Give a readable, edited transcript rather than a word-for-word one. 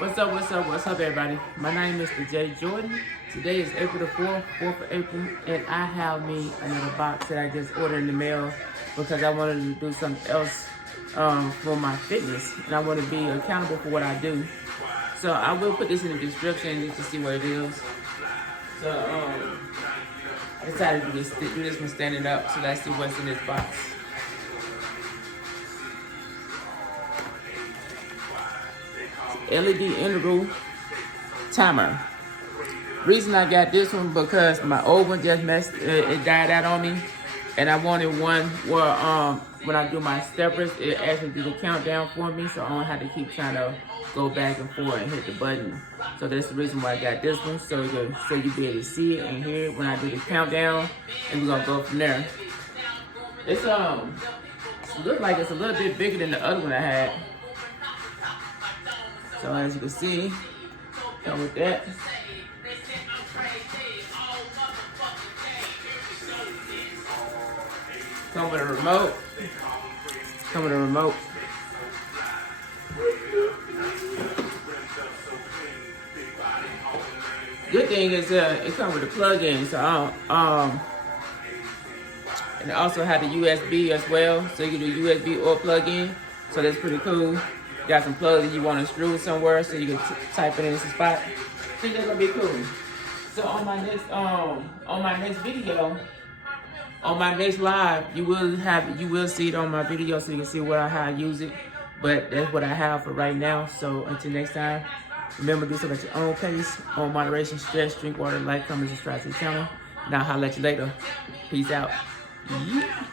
What's up, everybody? My name is thejjordan. Today is April the 4th of April, and I have me another box that I just ordered in the mail because I wanted to do something else for my fitness, and I want to be accountable for what I do. So I will put this in the description just to see what it is. So I decided to do this one standing up, so let's see what's in this box. LED integral timer. Reason I got this one because my old one just it died out on me, and I wanted one where when I do my steppers, it actually do the countdown for me, so I don't have to keep trying to go back and forth and hit the button. So that's the reason why I got this one, so you be able to see it and hear it when I do the countdown, and we're gonna go from there. It's looks like it's a little bit bigger than the other one I had. So as you can see, come with that. Come with a remote. Good thing is it comes with a plug-in, so and it also had the USB as well, so you can do USB or plug-in. So that's pretty cool. Got some plugs that you want to screw somewhere, so you can type it in this spot. I think that's gonna be cool. So on my next video, on my next live, you will see it on my video, so you can see how I use it. But that's what I have for right now. So until next time, remember to do something at your own pace, on moderation, stress, drink water, like, comment, subscribe to the channel. And I'll holler at you later. Peace out. Yeah.